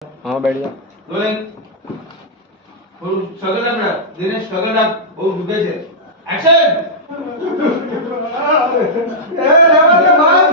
हाँ बैठ जा રોલિંગ થોડું સ્ટ્રગલ રાખ દિનેશ સ્ટ્રગલ રાખ બહુ દુખે છે એક્શન એ લેવા દે ભાઈ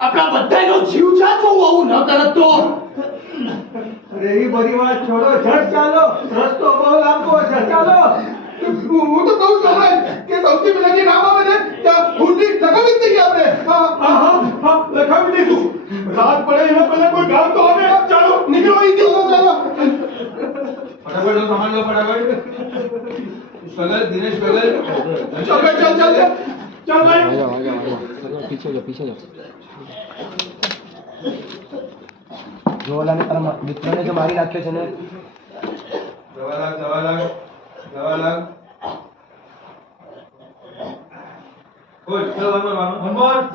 આપણા બધાનો જીવ જાતો આવું ન કરત તો અરે એ બધી વાત છોડો ઝટ ચાલો રસ્તો બહુ લાંબો છે ચાલો હું તો કહું છું કે સૌથી પહેલા જે નામ આવે ને ત્યાં હુંડી લખાવી જ દઈએ આપણે હા લખાવી દઈશું રાત પડે એના પહેલા કોઈ ગામ તો આવે ચાલો નીકળો અહીંથી ચાલો ફટાફટ લો સામાન લો ફટાફટ સ્ટ્રગલ દિનેશ સ્ટ્રગલ ચાલ ભાઈ आ जाओ पीछे जाओ जो वाला ने तारा मित्र ने जो मारी नाख्यो छे ने दवा लाग ओय चल वन मोर